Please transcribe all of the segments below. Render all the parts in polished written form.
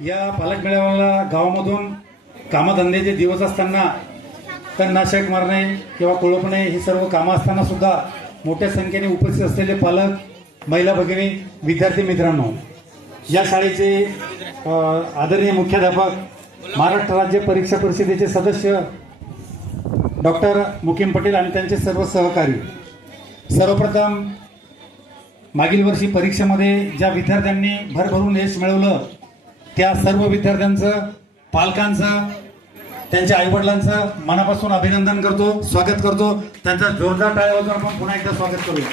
या पालक मेळाव्याला गावामधून कामधंद्याचे दिवस असताना तणनाशक मारणे किंवा कोळपणे ही सर्व कामं असताना सुद्धा मोठ्या संख्येने उपस्थित असलेले पालक, महिला भगिनी, विद्यार्थी मित्रांनो, या शाळेचे आदरणीय मुख्याध्यापक, महाराष्ट्र राज्य परीक्षा परिषदेचे सदस्य डॉक्टर मुकीम पटेल आणि त्यांचे सर्व सहकारी, सर्वप्रथम मागील वर्षी परीक्षेमध्ये ज्या विद्यार्थ्यांनी भरभरून यश मिळवलं त्या सर्व विद्यार्थ्यांचं, पालकांचं, त्यांच्या आईवडिलांचं मनापासून अभिनंदन करतो, स्वागत करतो. त्यांचा जोरदार टाळ्या वाजवून आपण पुन्हा एकदा स्वागत करूया.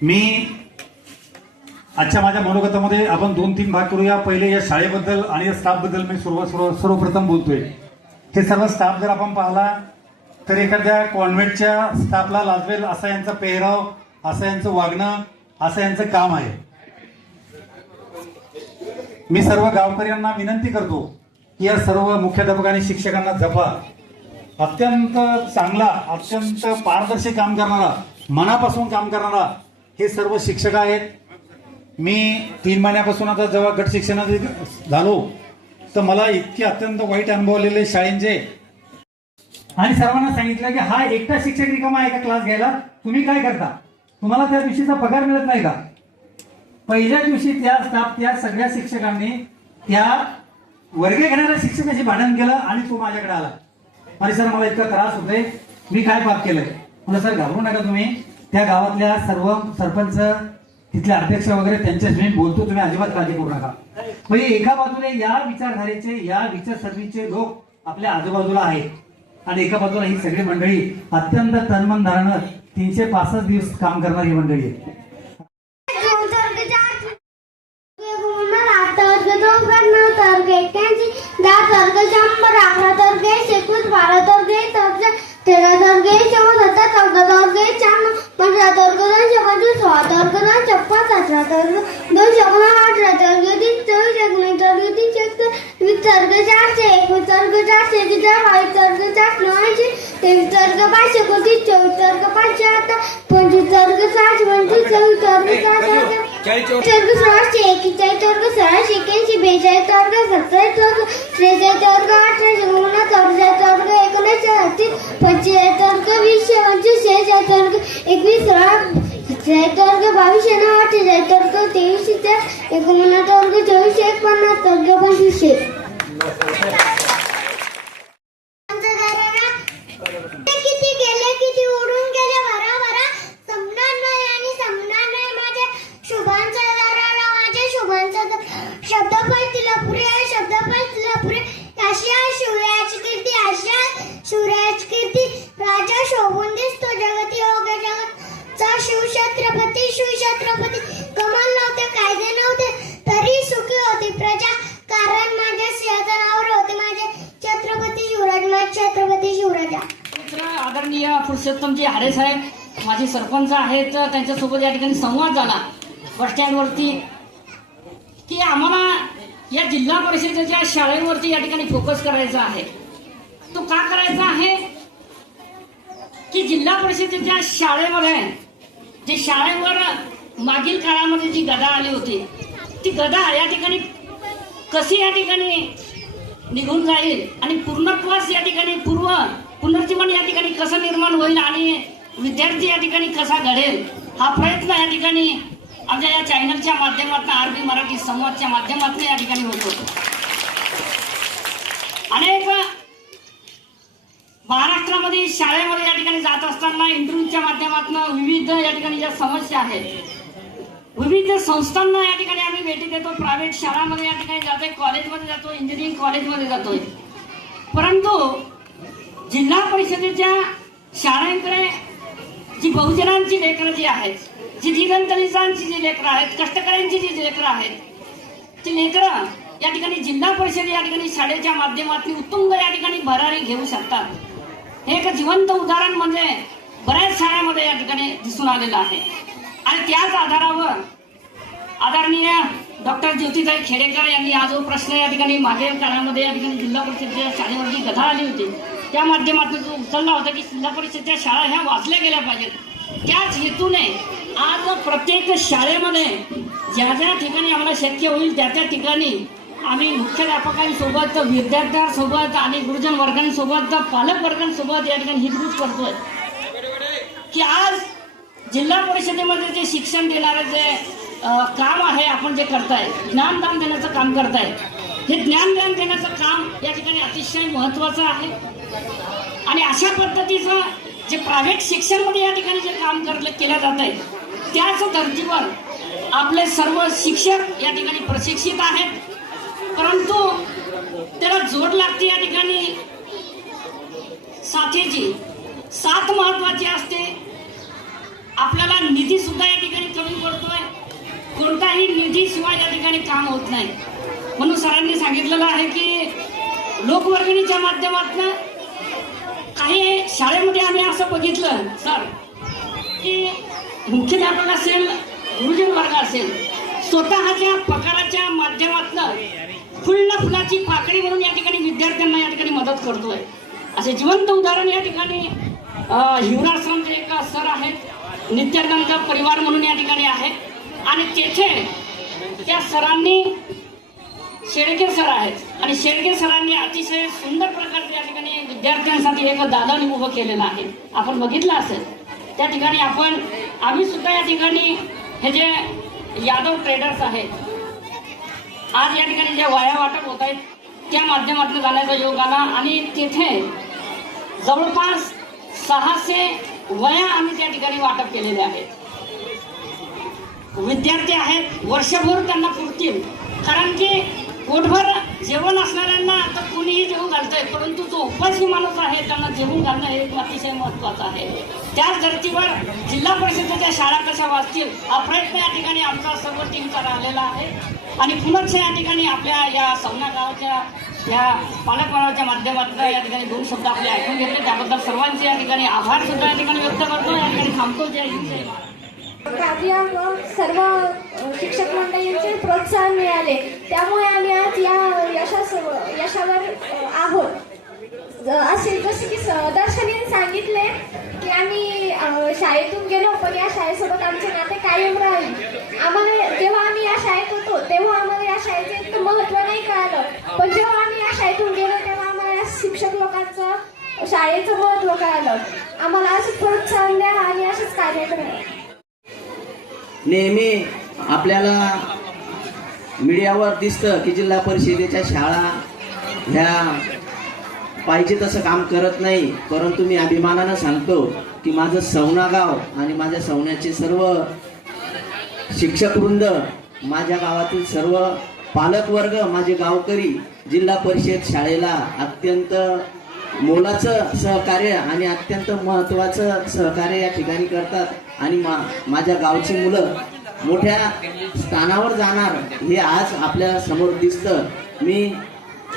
मी आजच्या माझ्या मनोगतामध्ये आपण 2-3 भाग करूया. पहिले या शाळेबद्दल आणि या स्टाफबद्दल मी सर्वप्रथम बोलतोय. हे सर्व स्टाफ जर आपण पाहिला तर एखाद्या कॉन्व्हेंटच्या स्टाफला लाजवेल असा यांचा पेहराव, असं यांचं वागणं, असं यांचं काम आहे. मी सर्व गावकऱ्यांना विनंती करतो की या सर्व मुख्याध्यापक आणि शिक्षकांना जपा. अत्यंत चांगला, अत्यंत पारदर्शी काम करणारा, मनापासून काम करणारा हे सर्व शिक्षक आहेत. मी 3 महिन्यापासून आता जेव्हा गट शिक्षणात झालो तर मला इतके अत्यंत वाईट अनुभव आलेले शाळेंचे, आणि सर्वांना सांगितलं की हा एकटा शिक्षक रिकामा आहे का क्लास घ्यायला, तुम्ही काय करता, तुम्हाला त्या दिवशीचा पगार मिळत नाही का. पहिल्या दिवशी त्या सगळ्या शिक्षकांनी त्या वर्ग घेणाऱ्या शिक्षकाशी भांडण केलं आणि तो माझ्याकडे आला. आणि सर मला इतका त्रास होतोय, मी काय पाप केलंय. म्हणलं सर घाबरू नका तुम्ही, त्या गावातल्या सर्व सरपंच, तिथले अध्यक्ष वगैरे त्यांच्याशी मी बोलतो, तुम्ही अजिबात काळजी करू नका. म्हणजे एका बाजूने या विचारधारेचे, या विचारसरणीचे लोक आपल्या आजूबाजूला आहेत आणि एका बाजूला ही सगळी मंडळी अत्यंत तनमन धारणं 365 दिवस काम करणारी मंडळी आहे. आदरणीय पुरुषोत्तमजी हाडे साहेब माझे सरपंच आहेत, त्यांच्यासोबत या ठिकाणी संवाद झाला बस स्टँडवरती की आम्हाला या जिल्हा परिषदेच्या शाळेवरती या ठिकाणी फोकस करायचा आहे. तो का करायचा आहे की जिल्हा परिषदेच्या शाळेमध्ये जी शाळेवर मागील काळामध्ये जी गदा आली होती, ती गदा या ठिकाणी कशी या ठिकाणी निघून जाईल आणि पूर्णत्वास या ठिकाणी पुनर्जीवन या ठिकाणी कसं निर्माण होईल आणि विद्यार्थी या ठिकाणी कसा घडेल, हा प्रयत्न या ठिकाणी आमच्या या चॅनलच्या माध्यमातून, आरबी मराठी संवादच्या माध्यमातून या ठिकाणी होतो. अनेक महाराष्ट्रामध्ये शाळेमध्ये या ठिकाणी जात असताना इंटरव्ह्यूच्या माध्यमातून विविध या ठिकाणी ज्या समस्या आहेत, विविध संस्थांना या ठिकाणी आम्ही भेटी देतो. प्रायव्हेट शाळांमध्ये या ठिकाणी जातोय, कॉलेजमध्ये जातो, इंजिनिअरिंग कॉलेजमध्ये जातोय. परंतु जिल्हा परिषदेच्या शाळांकडे जी बहुजनांची लेकरं जी आहेत, जी दीनदलितांची जी लेकरं आहेत, कष्टकऱ्यांची जी लेकरं आहेत, ती लेकरं या ठिकाणी जिल्हा परिषद या ठिकाणी शाळेच्या माध्यमातून उत्तुंग या ठिकाणी भरारी घेऊ शकतात. हे एक जिवंत उदाहरण म्हणजे बऱ्याच शाळांमध्ये या ठिकाणी दिसून आलेलं आहे. आणि त्याच आधारावर आदरणीय डॉक्टर ज्योतिताई खेडेकर यांनी हा जो प्रश्न या ठिकाणी मागील काळामध्ये या ठिकाणी जिल्हा परिषदेच्या शाळेवरची गदा आली होती, त्या माध्यमातून जो उचलला होता की जिल्हा परिषदेच्या शाळा ह्या वाचल्या गेल्या पाहिजेत. त्याच हेतूने आज प्रत्येक शाळेमध्ये ज्या ज्या ठिकाणी आम्हाला शक्य होईल त्या त्या ठिकाणी आम्ही मुख्याध्यापकांसोबत, विद्यार्थ्यांसोबत आणि गुरुजन वर्गांसोबत, पालक वर्गांसोबत या ठिकाणी हितगुज करतोय की आज जिल्हा परिषदेमध्ये जे शिक्षण देणारं जे काम आहे, आपण जे करताय, ज्ञानदान देण्याचं काम करताय, हे ज्ञानदान देण्याचं काम या ठिकाणी अतिशय महत्त्वाचं आहे. आणि अशा पद्धतीचं जे प्रायव्हेट शिक्षणमध्ये या ठिकाणी जे काम केलं जात आहे त्याच धर्तीवर आपले सर्व शिक्षक या ठिकाणी प्रशिक्षित आहेत. परंतु त्याला जोड लागते या ठिकाणी साथीची. साथ महत्वाची असते. आपल्याला निधी सुद्धा या ठिकाणी कमी पडतोय. कोणताही निधी शिवाय या ठिकाणी काम होत नाही. म्हणून सरांनी सांगितलेलं आहे की लोकवर्गणीच्या माध्यमातून काही शाळेमध्ये आम्ही असं बघितलं सर की मुख्याध्यापक असेल, गुरुजन वर्ग असेल, स्वतःच्या पगाराच्या माध्यमातून फुलाची पाकळी म्हणून या ठिकाणी विद्यार्थ्यांना या ठिकाणी मदत करतोय. असे जिवंत उदाहरण या ठिकाणी हिवराश्रमचे एक सर आहेत, नित्यानंद परिवार म्हणून या ठिकाणी आहे. आणि तेथे त्या सरांनी, शेळके सर आहेत, आणि शेळके सरांनी अतिशय सुंदर प्रकारचे या ठिकाणी विद्यार्थ्यांसाठी एक दालन उभं केलेलं आहे. आपण बघितलं असेल त्या ठिकाणी आम्ही सुद्धा या ठिकाणी हे जे यादव ट्रेडर्स आहेत, आज या ठिकाणी ज्या वह्या वाटप होत आहेत त्या माध्यमातून जाण्याचा योग आला. आणि तेथे जवळपास 600 वह्या आम्ही त्या ठिकाणी वाटप केलेल्या आहेत. विद्यार्थी आहेत, वर्षभर त्यांना पुरतील. कारण की पोटभर जेवण असणाऱ्यांना तर कोणीही जेवून घालतंय, परंतु जो उपाशी माणूस आहे त्यांना जेवून घालणं हे अतिशय महत्त्वाचं आहे. त्याच धर्तीवर जिल्हा परिषदेच्या शाळा कशा वाचतील हा प्रयत्न या ठिकाणी आमचा सर्व टीमचा राहिलेला आहे. आणि पुनश्च या ठिकाणी आपल्या या सवना गावाच्या या पालकमंडळाच्या माध्यमातून या ठिकाणी 2 शब्द आपले ऐकून घेतले, त्याबद्दल सर्वांचे या ठिकाणी आभार सुद्धा या ठिकाणी व्यक्त करतो. या ठिकाणी थांबतो. जय हिंद, जय महाराष्ट्र. कार्य व सर्व शिक्षक मंडळींचे प्रोत्साहन मिळाले, त्यामुळे आम्ही आज या यशावर आहोत. असे जसे की दर्शनीने सांगितले की आम्ही शाळेतून गेलो, पण या शाळेसोबत आमचे नाते कायम राहील. आम्हाला जेव्हा आम्ही या शाळेत होतो तेव्हा आम्हाला या शाळेचे इतकं महत्त्व नाही कळालं, पण जेव्हा आम्ही या शाळेतून गेलो तेव्हा आम्हाला या शिक्षक लोकांचं शाळेचं महत्त्व कळालं. आम्हाला असंच प्रोत्साहन द्या आणि असेच कार्य करा. नेहमी आपल्याला मीडियावर दिसतं की जिल्हा परिषदेच्या शाळा ह्या पाहिजे तसं काम करत नाही, परंतु मी अभिमानानं सांगतो की माझं सवना गाव आणि माझ्या सवण्याचे सर्व शिक्षकवृंद, माझ्या गावातील सर्व पालकवर्ग, माझे गावकरी जिल्हा परिषद शाळेला अत्यंत मोलाचं सहकार्य आणि अत्यंत महत्त्वाचं सहकार्य या ठिकाणी करतात. आणि माझ्या गावची मुलं मोठ्या स्थानावर जाणार हे आज आपल्या समोर दिसतं. मी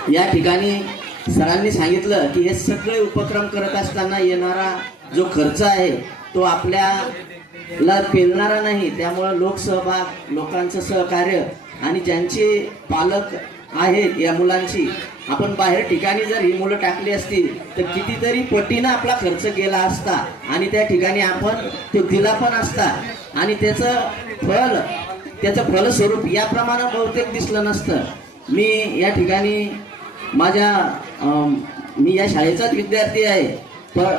या ठिकाणी सरांनी सांगितलं की हे सगळे उपक्रम करत असताना येणारा जो खर्च आहे तो आपल्याला पेलणारा नाही. त्यामुळं लोकसहभाग, लोकांचं सहकार्य आणि ज्यांचे पालक आहेत या मुलांची आपण बाहेर ठिकाणी जर ही मुलं टाकली असतील तर कितीतरी पटीनं आपला खर्च केला असता आणि त्या ठिकाणी आपण तो दिला पण असता आणि त्याचं फलस्वरूप याप्रमाणे बहुतेक दिसलं नसतं. मी या ठिकाणी मी या शाळेचाच विद्यार्थी आहे, पण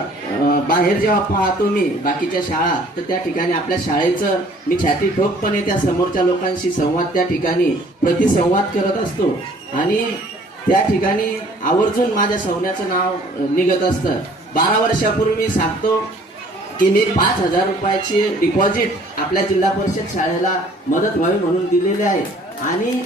बाहेर जेव्हा पाहतो मी बाकीच्या शाळा तर त्या ठिकाणी आपल्या शाळेचं मी छाती ठोकपणे त्या समोरच्या लोकांशी संवाद त्या ठिकाणी प्रतिसंवाद करत असतो. आणि त्या ठिकाणी आवर्जून माझ्या सवण्याचं नाव निघत असतं. 12 वर्षापूर्वी मी सांगतो की मी 5,000 रुपयाची डिपॉझिट आपल्या जिल्हा परिषद शाळेला मदत व्हावी म्हणून दिलेले आहे. आणि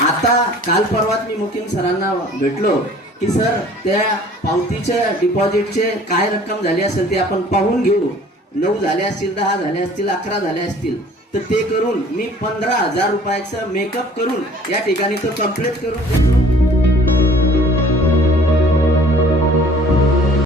आता काल परवात मी मुकीम सरांना भेटलो की सर त्या पावतीच्या डिपॉझिटचे काय रक्कम झाली असेल ते आपण पाहून घेऊ. 9 झाले असतील, 10 झाले असतील, 11 झाले असतील, तर ते करून मी 15,000 रुपयाचं मेकअप करून या ठिकाणी तो कंप्लीट करून